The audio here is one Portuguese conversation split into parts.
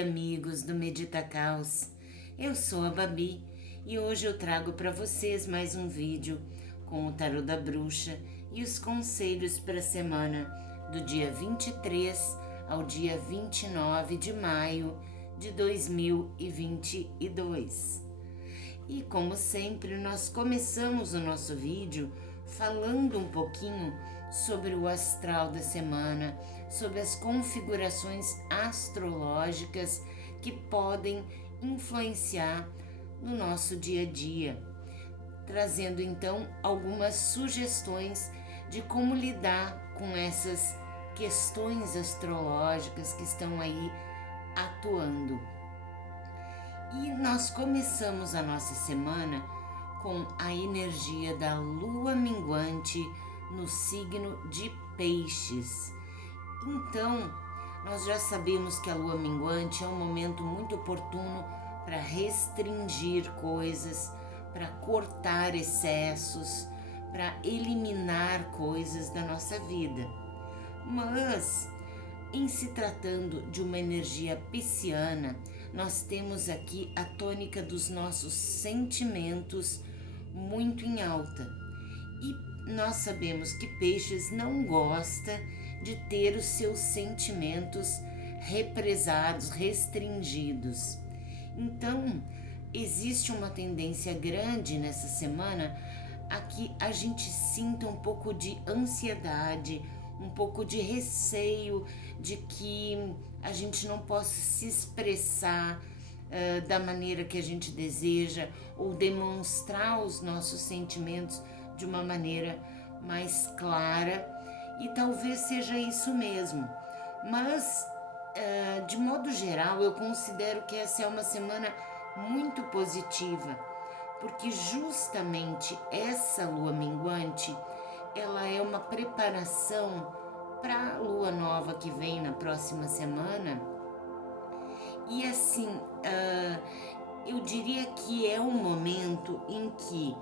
dia, amigos do Medita Caos. Eu sou a Babi e hoje eu trago para vocês mais um vídeo com o Tarô da Bruxa e os conselhos para a semana do dia 23 ao dia 29 de maio de 2022. E como sempre, nós começamos o nosso vídeo falando um pouquinho sobre o astral da semana, sobre as configurações astrológicas que podem influenciar no nosso dia a dia, trazendo então algumas sugestões de como lidar com essas questões astrológicas que estão aí atuando. E nós começamos a nossa semana com a energia da lua minguante no signo de Peixes. Então, nós já sabemos que a lua minguante é um momento muito oportuno para restringir coisas, para cortar excessos, para eliminar coisas da nossa vida. Mas, em se tratando de uma energia pisciana, nós temos aqui a tônica dos nossos sentimentos muito em alta. E nós sabemos que Peixes não gosta de ter os seus sentimentos represados, restringidos. Então, existe uma tendência grande nessa semana a que a gente sinta um pouco de ansiedade, um pouco de receio de que a gente não possa se expressar da maneira que a gente deseja ou demonstrar os nossos sentimentos de uma maneira mais clara, e talvez seja isso mesmo. Mas, de modo geral, eu considero que essa é uma semana muito positiva, porque justamente essa lua minguante, ela é uma preparação para a lua nova que vem na próxima semana. E assim, eu diria que é um momento em que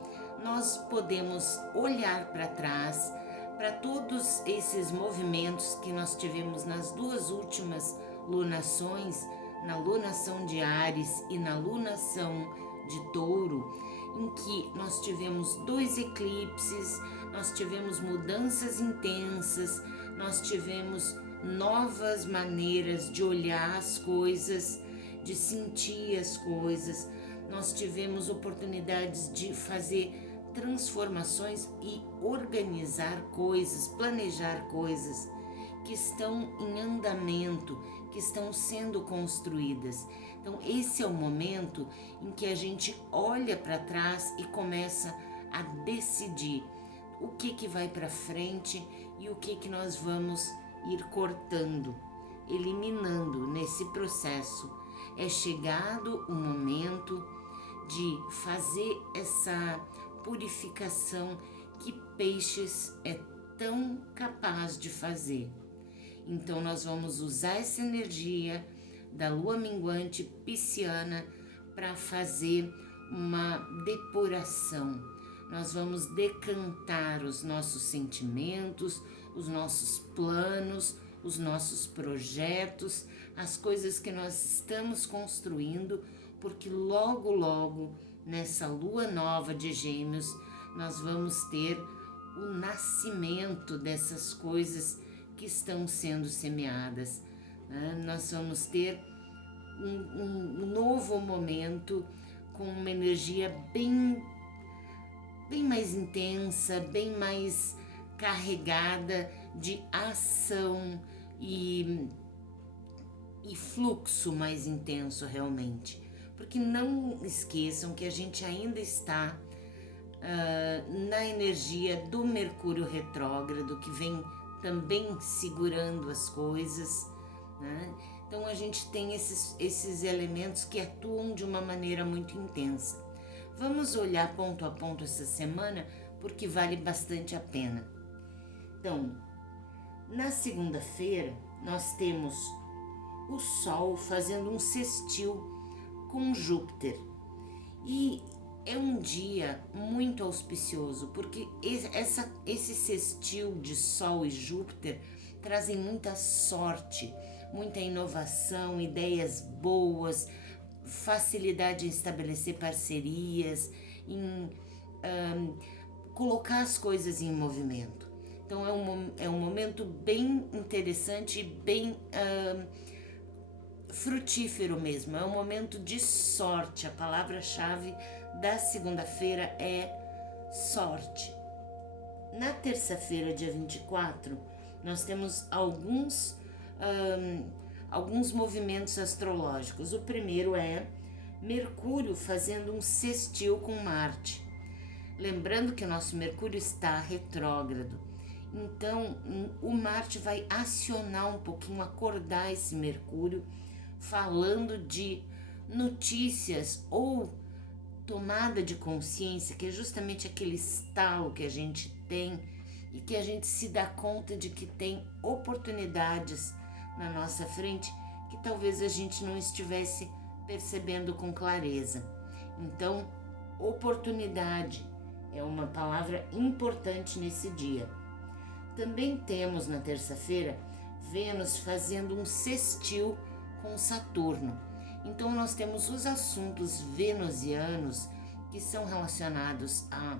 nós podemos olhar para trás, para todos esses movimentos que nós tivemos nas duas últimas lunações, na lunação de Áries e na lunação de Touro, em que nós tivemos dois eclipses, nós tivemos mudanças intensas, nós tivemos novas maneiras de olhar as coisas, de sentir as coisas, nós tivemos oportunidades de fazer transformações e organizar coisas, planejar coisas que estão em andamento, que estão sendo construídas. Então esse é o momento em que a gente olha para trás e começa a decidir o que vai para frente e o que nós vamos ir cortando, eliminando nesse processo. É chegado o momento de fazer essa purificação que Peixes é tão capaz de fazer. Então nós vamos usar essa energia da lua minguante pisciana para fazer uma depuração. Nós vamos decantar os nossos sentimentos, os nossos planos, os nossos projetos, as coisas que nós estamos construindo, porque logo, logo, nessa lua nova de Gêmeos, nós vamos ter o nascimento dessas coisas que estão sendo semeadas. Nós vamos ter um novo momento com uma energia bem mais intensa, bem mais carregada de ação e fluxo mais intenso realmente. Porque não esqueçam que a gente ainda está na energia do Mercúrio retrógrado, que vem também segurando as coisas, né? Então a gente tem esses elementos que atuam de uma maneira muito intensa. Vamos olhar ponto a ponto essa semana, porque vale bastante a pena. Então, na segunda-feira, nós temos o Sol fazendo um sextil com Júpiter. E é um dia muito auspicioso, porque esse sextil de Sol e Júpiter trazem muita sorte, muita inovação, ideias boas, facilidade em estabelecer parcerias, em colocar as coisas em movimento. Então é um momento bem interessante, bem frutífero mesmo, é um momento de sorte. A palavra-chave da segunda-feira é sorte. Na terça-feira, dia 24, nós temos alguns movimentos astrológicos. O primeiro é Mercúrio fazendo um sextil com Marte. Lembrando que o nosso Mercúrio está retrógrado. Então, o Marte vai acionar um pouquinho, acordar esse Mercúrio, falando de notícias ou tomada de consciência, que é justamente aquele estalo que a gente tem e que a gente se dá conta de que tem oportunidades na nossa frente que talvez a gente não estivesse percebendo com clareza. Então, oportunidade é uma palavra importante nesse dia. Também temos na terça-feira Vênus fazendo um sextil com Saturno. Então nós temos os assuntos venusianos que são relacionados a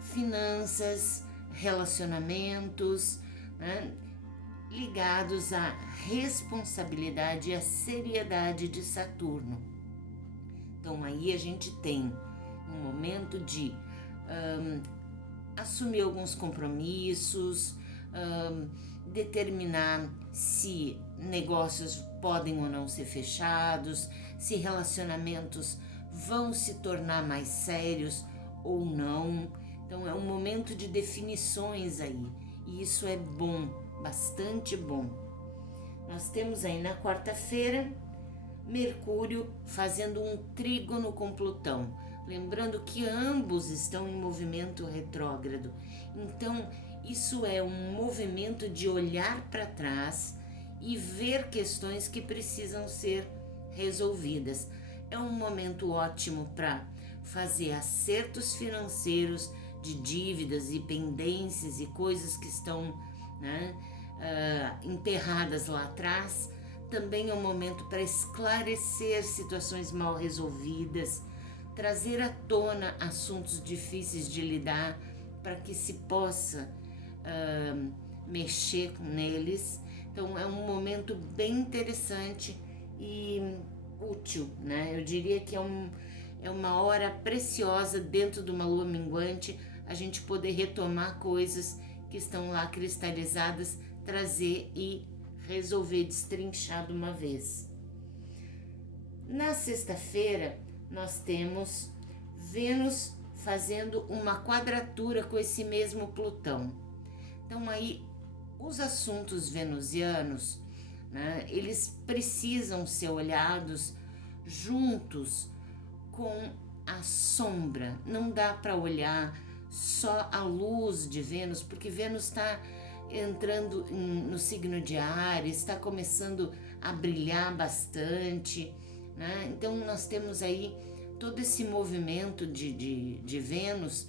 finanças, relacionamentos, né, ligados à responsabilidade e à seriedade de Saturno. Então aí a gente tem um momento de assumir alguns compromissos, determinar se negócios podem ou não ser fechados, se relacionamentos vão se tornar mais sérios ou não. Então é um momento de definições aí, e isso é bom, bastante bom. Nós temos aí na quarta-feira Mercúrio fazendo um trígono com Plutão. Lembrando que ambos estão em movimento retrógrado. Então, isso é um movimento de olhar para trás e ver questões que precisam ser resolvidas. É um momento ótimo para fazer acertos financeiros de dívidas e pendências e coisas que estão emperradas lá atrás. Também é um momento para esclarecer situações mal resolvidas, trazer à tona assuntos difíceis de lidar para que se possa mexer neles. Então é um momento bem interessante e útil, né? Eu diria que é uma hora preciosa dentro de uma lua minguante, a gente poder retomar coisas que estão lá cristalizadas, trazer e resolver, destrinchar de uma vez. Na sexta-feira, nós temos Vênus fazendo uma quadratura com esse mesmo Plutão. Então aí, os assuntos venusianos, né, eles precisam ser olhados juntos com a sombra. Não dá para olhar só a luz de Vênus, porque Vênus está entrando no signo de Áries, está começando a brilhar bastante, né? Então nós temos aí todo esse movimento de Vênus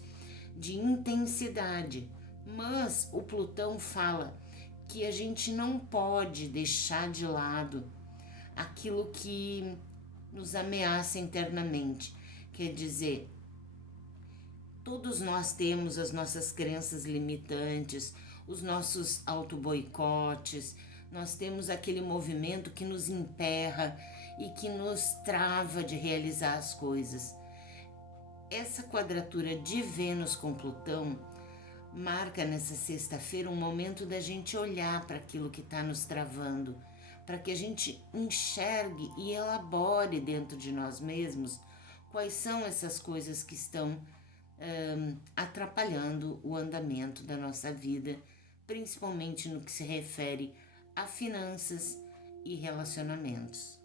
de intensidade, mas o Plutão fala que a gente não pode deixar de lado aquilo que nos ameaça internamente. Quer dizer, todos nós temos as nossas crenças limitantes, os nossos auto-boicotes, nós temos aquele movimento que nos emperra e que nos trava de realizar as coisas. Essa quadratura de Vênus com Plutão marca nessa sexta-feira um momento da gente olhar para aquilo que está nos travando, para que a gente enxergue e elabore dentro de nós mesmos quais são essas coisas que estão atrapalhando o andamento da nossa vida, principalmente no que se refere a finanças e relacionamentos.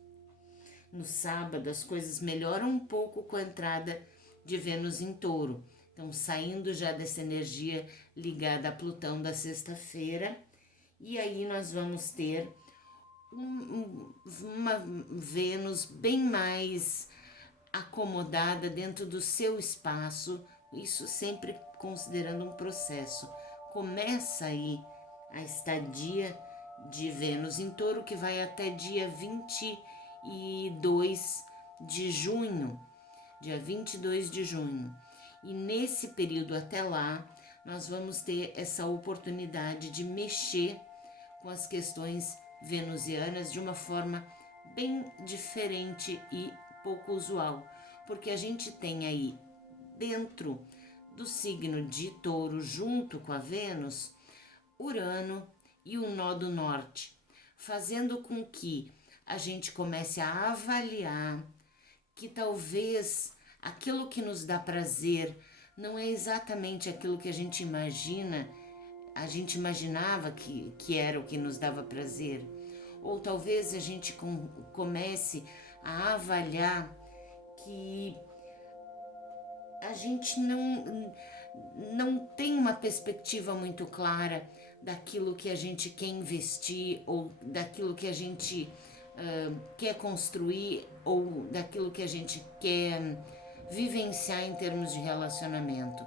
No sábado, as coisas melhoram um pouco com a entrada de Vênus em Touro. Então, saindo já dessa energia ligada a Plutão da sexta-feira, e aí nós vamos ter uma Vênus bem mais acomodada dentro do seu espaço, isso sempre considerando um processo. Começa aí a estadia de Vênus em Touro, que vai até dia 22 de junho, dia 22 de junho. E nesse período até lá, nós vamos ter essa oportunidade de mexer com as questões venusianas de uma forma bem diferente e pouco usual, porque a gente tem aí dentro do signo de Touro, junto com a Vênus, Urano e o nó do norte, fazendo com que a gente comece a avaliar que talvez aquilo que nos dá prazer não é exatamente aquilo que a gente imaginava que era o que nos dava prazer. Ou talvez a gente comece a avaliar que a gente não tem uma perspectiva muito clara daquilo que a gente quer investir ou daquilo que a gente quer construir ou daquilo que a gente quer vivenciar em termos de relacionamento.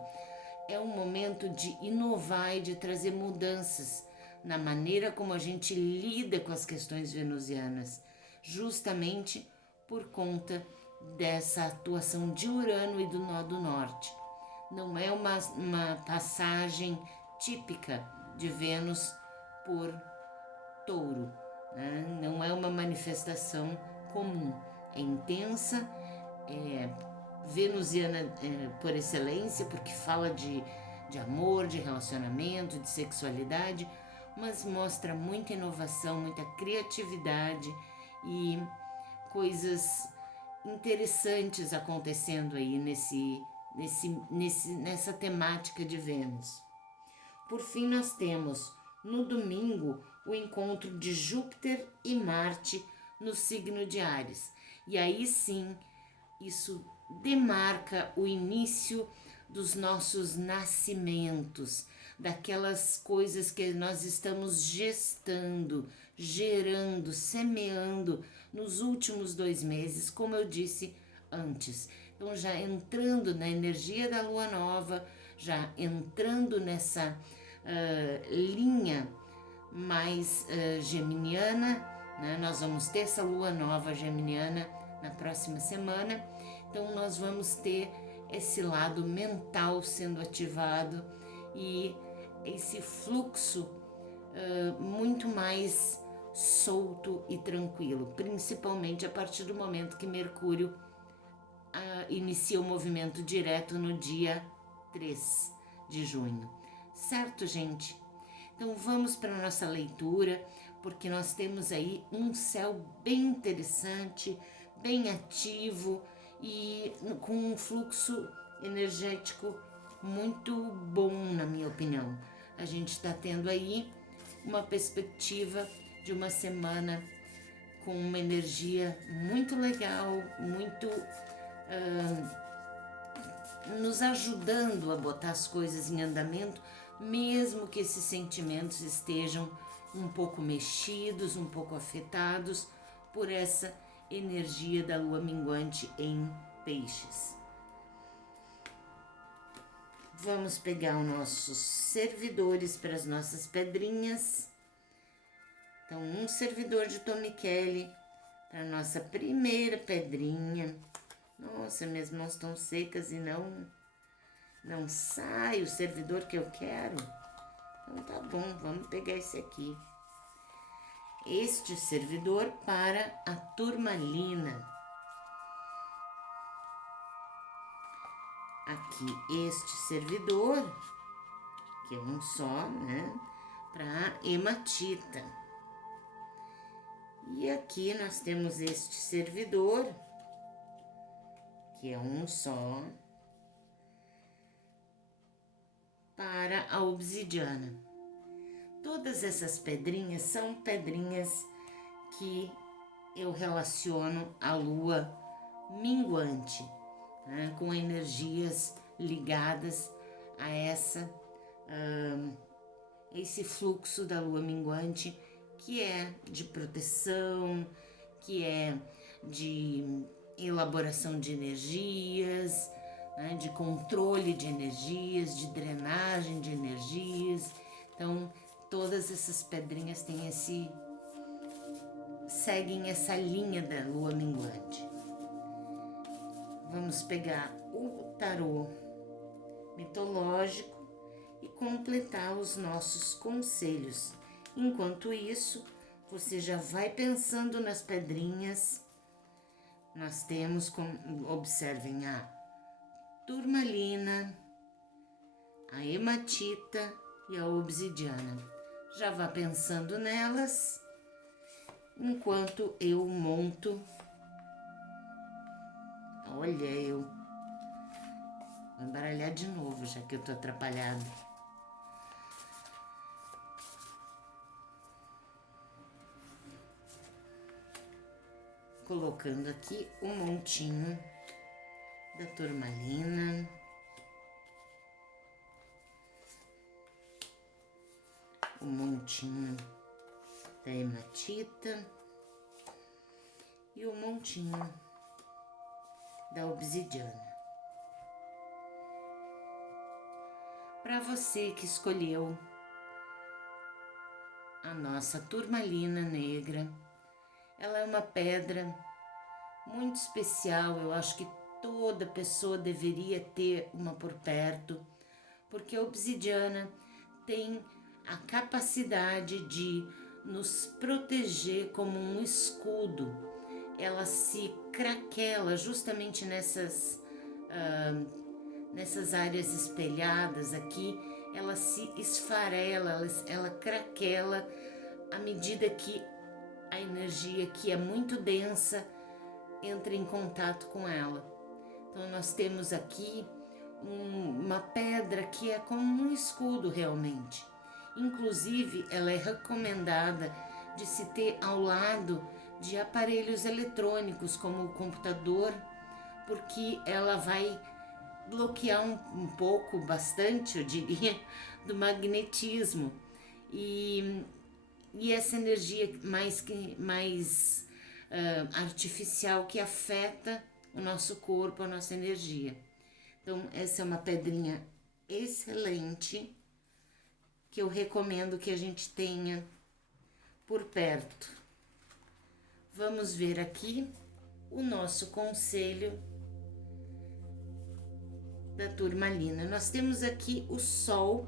É um momento de inovar e de trazer mudanças na maneira como a gente lida com as questões venusianas, justamente por conta dessa atuação de Urano e do nó do norte. Não é uma passagem típica de Vênus por Touro, né? Não é uma manifestação comum, é intensa, é venusiana por excelência, porque fala de amor, de relacionamento, de sexualidade, mas mostra muita inovação, muita criatividade e coisas interessantes acontecendo aí nessa temática de Vênus. Por fim, nós temos no domingo o encontro de Júpiter e Marte no signo de Áries. E aí sim, isso demarca o início dos nossos nascimentos, daquelas coisas que nós estamos gestando, gerando, semeando nos últimos 2 meses, como eu disse antes. Então, já entrando na energia da lua nova, já entrando nessa linha mais geminiana, né? Nós vamos ter essa lua nova geminiana na próxima semana, então nós vamos ter esse lado mental sendo ativado e esse fluxo muito mais solto e tranquilo, principalmente a partir do momento que Mercúrio inicia o movimento direto no dia 3 de junho. Certo, gente? Então vamos para a nossa leitura, porque nós temos aí um céu bem interessante, bem ativo e com um fluxo energético muito bom, na minha opinião. A gente está tendo aí uma perspectiva de uma semana com uma energia muito legal, muito nos ajudando a botar as coisas em andamento, mesmo que esses sentimentos estejam um pouco mexidos, um pouco afetados por essa energia da lua minguante em Peixes. Vamos pegar os nossos servidores para as nossas pedrinhas. Então, um servidor de Tom Michele para a nossa primeira pedrinha. Nossa, minhas mãos estão secas e não sai o servidor que eu quero. Então tá bom, vamos pegar esse aqui. Este servidor para a turmalina. Aqui este servidor, que é um só, né, para hematita. E aqui nós temos este servidor, que é um só, para a obsidiana. Todas essas pedrinhas são pedrinhas que eu relaciono à lua minguante, né, com energias ligadas a esse fluxo da lua minguante, que é de proteção, que é de elaboração de energias, né, de controle de energias, de drenagem de energias. Então, todas essas pedrinhas seguem essa linha da lua minguante. Vamos pegar o tarô mitológico e completar os nossos conselhos. Enquanto isso, você já vai pensando nas pedrinhas. Nós temos, observem, a turmalina, a hematita e a obsidiana. Já vá pensando nelas enquanto eu monto. Olha, eu vou embaralhar de novo, já que eu tô atrapalhada. Colocando aqui um montinho da turmalina, um montinho da hematita e um montinho da obsidiana. Para você que escolheu a nossa turmalina negra, ela é uma pedra muito especial. Eu acho que toda pessoa deveria ter uma por perto, porque a obsidiana tem a capacidade de nos proteger como um escudo. Ela se craquela justamente nessas áreas espelhadas aqui. Ela se esfarela, ela craquela à medida que a energia, que é muito densa, entra em contato com ela. Então nós temos aqui uma pedra que é como um escudo realmente. Inclusive, ela é recomendada de se ter ao lado de aparelhos eletrônicos como o computador, porque ela vai bloquear um pouco, bastante, eu diria, do magnetismo e essa energia mais artificial que afeta o nosso corpo, a nossa energia. Então, essa é uma pedrinha excelente que eu recomendo que a gente tenha por perto. Vamos ver aqui o nosso conselho da turmalina. Nós temos aqui o Sol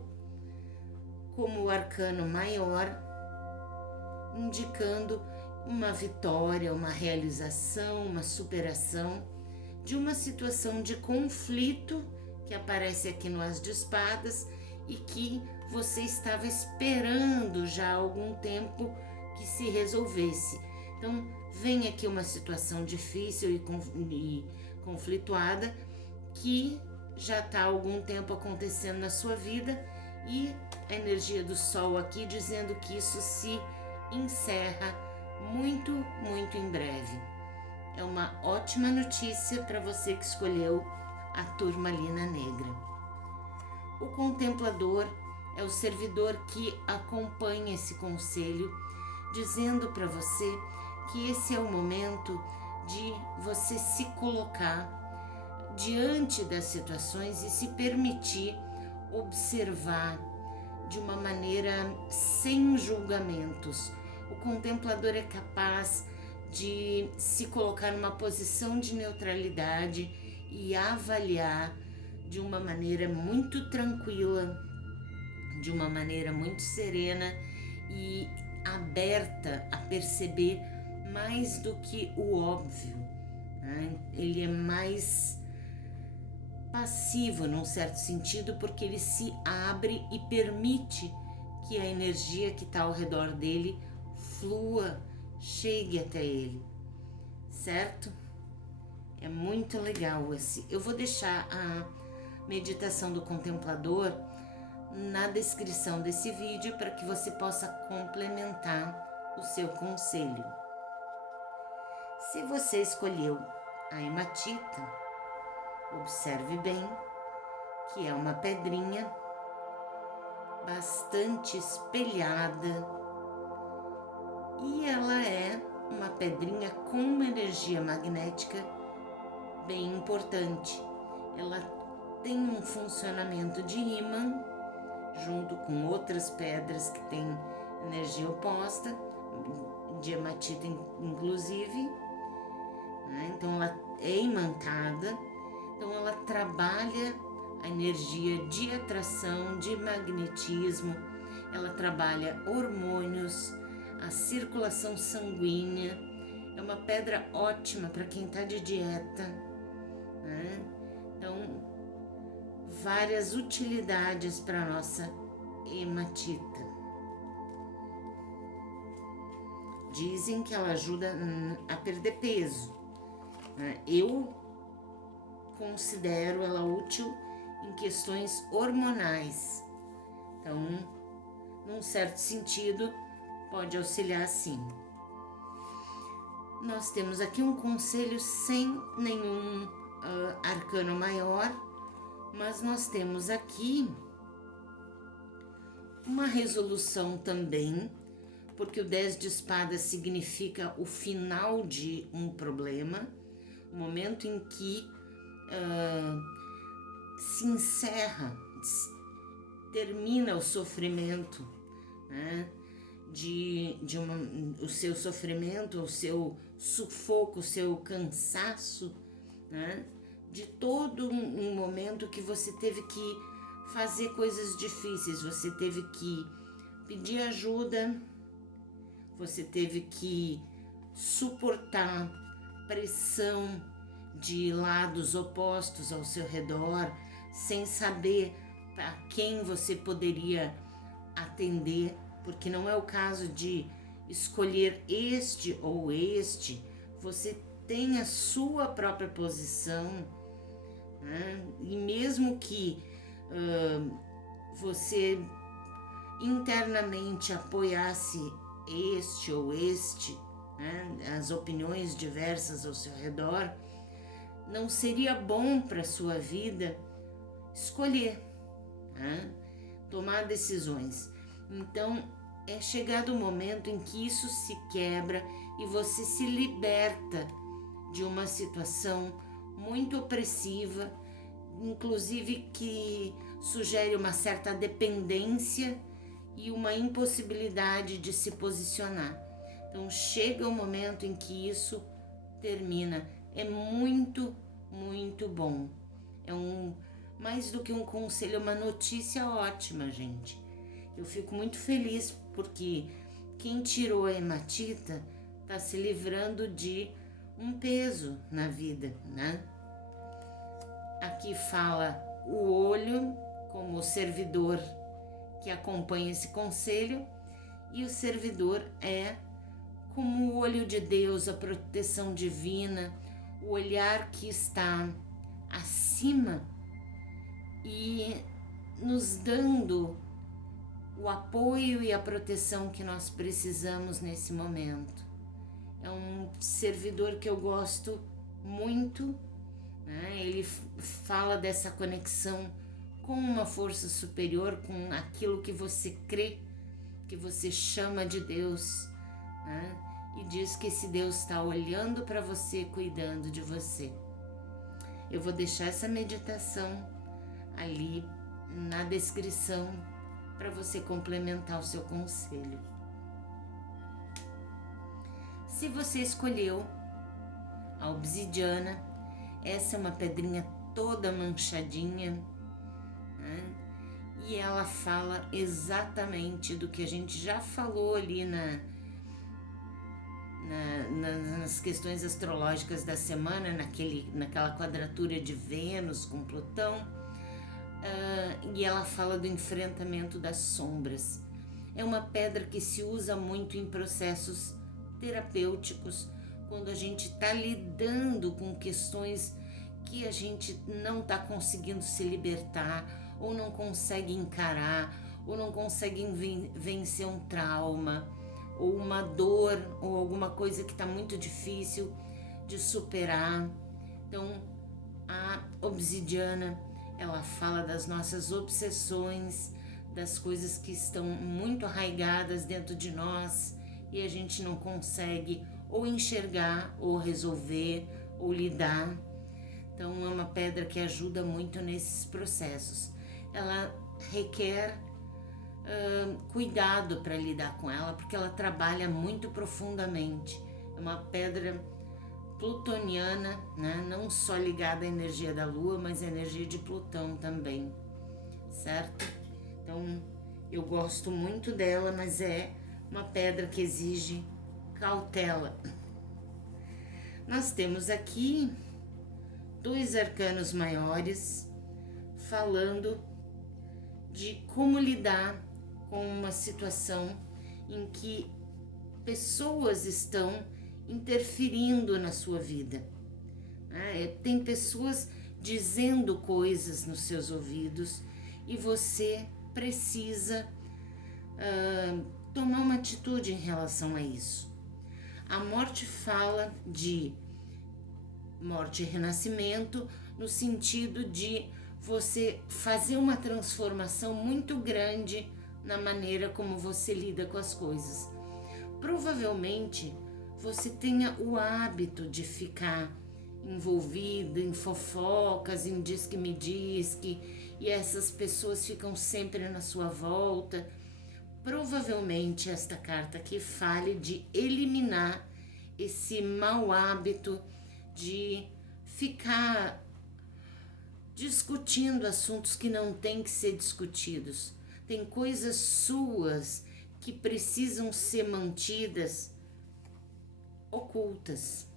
como o arcano maior, indicando uma vitória, uma realização, uma superação de uma situação de conflito que aparece aqui no As de Espadas e que você estava esperando já há algum tempo que se resolvesse. Então, vem aqui uma situação difícil e conflituada que já está há algum tempo acontecendo na sua vida, e a energia do Sol aqui dizendo que isso se encerra muito, muito em breve. É uma ótima notícia para você que escolheu a turmalina negra. O contemplador é o servidor que acompanha esse conselho, dizendo para você que esse é o momento de você se colocar diante das situações e se permitir observar de uma maneira sem julgamentos. O contemplador é capaz de se colocar numa posição de neutralidade e avaliar de uma maneira muito tranquila, de uma maneira muito serena e aberta a perceber mais do que o óbvio, né? Ele é mais passivo num certo sentido, porque ele se abre e permite que a energia que está ao redor dele flua, chegue até ele, certo? É muito legal esse. Eu vou deixar a meditação do contemplador na descrição desse vídeo para que você possa complementar o seu conselho. Se você escolheu a hematita, observe bem que é uma pedrinha bastante espelhada e ela é uma pedrinha com uma energia magnética bem importante. Ela tem um funcionamento de ímã junto com outras pedras que têm energia oposta, de hematita inclusive, né? Então ela é imantada, então ela trabalha a energia de atração, de magnetismo, ela trabalha hormônios, a circulação sanguínea, é uma pedra ótima para quem está de dieta, né? Então, várias utilidades para a nossa hematita. Dizem que ela ajuda a perder peso, né? Eu considero ela útil em questões hormonais. Então, num certo sentido, pode auxiliar sim. Nós temos aqui um conselho sem nenhum arcano maior, mas nós temos aqui uma resolução também, porque o 10 de espadas significa o final de um problema, o momento em que se encerra, termina o sofrimento, né? O seu sofrimento, o seu sufoco, o seu cansaço, né? De todo um momento que você teve que fazer coisas difíceis, você teve que pedir ajuda, você teve que suportar pressão de lados opostos ao seu redor, sem saber a quem você poderia atender, porque não é o caso de escolher este ou este, você tem a sua própria posição, né? E mesmo que você internamente apoiasse este ou este, né? As opiniões diversas ao seu redor, não seria bom para a sua vida escolher, né? Tomar decisões. Então, é chegado o momento em que isso se quebra e você se liberta de uma situação muito opressiva, inclusive que sugere uma certa dependência e uma impossibilidade de se posicionar. Então, chega o momento em que isso termina. É muito, muito bom. É mais do que um conselho, é uma notícia ótima, gente. Eu fico muito feliz porque quem tirou a hematita está se livrando de um peso na vida, né? Aqui fala o olho como o servidor que acompanha esse conselho, e o servidor é como o olho de Deus, a proteção divina, o olhar que está acima e nos dando o apoio e a proteção que nós precisamos nesse momento. É um servidor que eu gosto muito, né? Ele fala dessa conexão com uma força superior, com aquilo que você crê, que você chama de Deus, né? E diz que esse Deus está olhando para você, cuidando de você. Eu vou deixar essa meditação ali na descrição para você complementar o seu conselho. Se você escolheu a obsidiana, essa é uma pedrinha toda manchadinha, né? E ela fala exatamente do que a gente já falou ali nas questões astrológicas da semana, naquela quadratura de Vênus com Plutão. E ela fala do enfrentamento das sombras. É uma pedra que se usa muito em processos terapêuticos, quando a gente está lidando com questões que a gente não está conseguindo se libertar, ou não consegue encarar, ou não consegue vencer um trauma, ou uma dor, ou alguma coisa que está muito difícil de superar. Então, a obsidiana, ela fala das nossas obsessões, das coisas que estão muito arraigadas dentro de nós e a gente não consegue ou enxergar, ou resolver, ou lidar. Então, é uma pedra que ajuda muito nesses processos. Ela requer cuidado para lidar com ela, porque ela trabalha muito profundamente. É uma pedra plutoniana, né? Não só ligada à energia da Lua, mas à energia de Plutão também, certo? Então, eu gosto muito dela, mas é uma pedra que exige cautela. Nós temos aqui 2 arcanos maiores falando de como lidar com uma situação em que pessoas estão interferindo na sua vida. Tem pessoas dizendo coisas nos seus ouvidos e você precisa tomar uma atitude em relação a isso. A morte fala de morte e renascimento, no sentido de você fazer uma transformação muito grande na maneira como você lida com as coisas. Provavelmente você tenha o hábito de ficar envolvido em fofocas, em diz que me diz que, e essas pessoas ficam sempre na sua volta. Provavelmente esta carta aqui fale de eliminar esse mau hábito de ficar discutindo assuntos que não têm que ser discutidos. Tem coisas suas que precisam ser mantidas ocultas.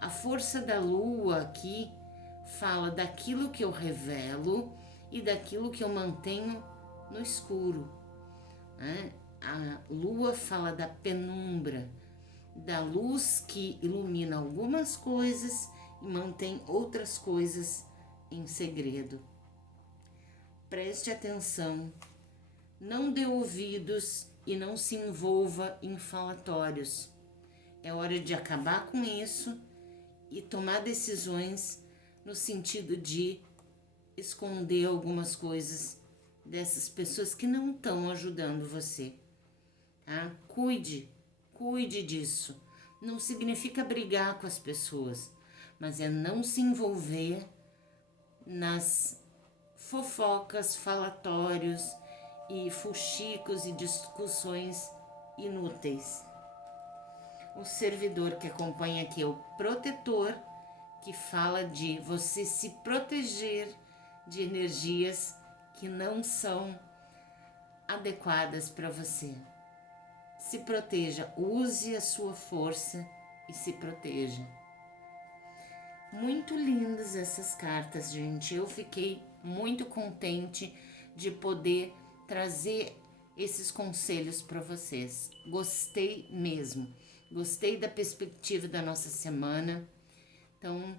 A força da Lua aqui fala daquilo que eu revelo e daquilo que eu mantenho no escuro. A Lua fala da penumbra, da luz que ilumina algumas coisas e mantém outras coisas em segredo. Preste atenção, não dê ouvidos e não se envolva em falatórios. É hora de acabar com isso e tomar decisões no sentido de esconder algumas coisas dessas pessoas que não estão ajudando você. Tá? Cuide disso. Não significa brigar com as pessoas, mas é não se envolver nas fofocas, falatórios e fuxicos e discussões inúteis. O servidor que acompanha aqui é o protetor, que fala de você se proteger de energias que não são adequadas para você. Se proteja, use a sua força e se proteja. Muito lindas essas cartas, gente. Eu fiquei muito contente de poder trazer esses conselhos para vocês. Gostei mesmo. Gostei da perspectiva da nossa semana. Então,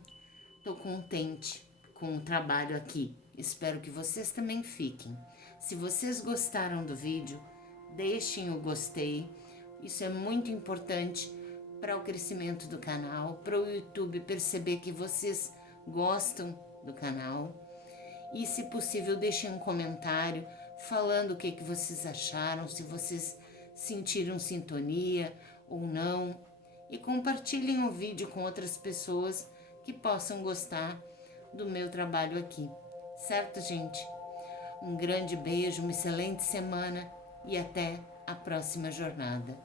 estou contente com o trabalho aqui. Espero que vocês também fiquem. Se vocês gostaram do vídeo, deixem o gostei. Isso é muito importante para o crescimento do canal, para o YouTube perceber que vocês gostam do canal. E, se possível, deixem um comentário falando o que vocês acharam, se vocês sentiram sintonia ou não. E compartilhem o vídeo com outras pessoas que possam gostar do meu trabalho aqui. Certo, gente? Um grande beijo, uma excelente semana e até a próxima jornada.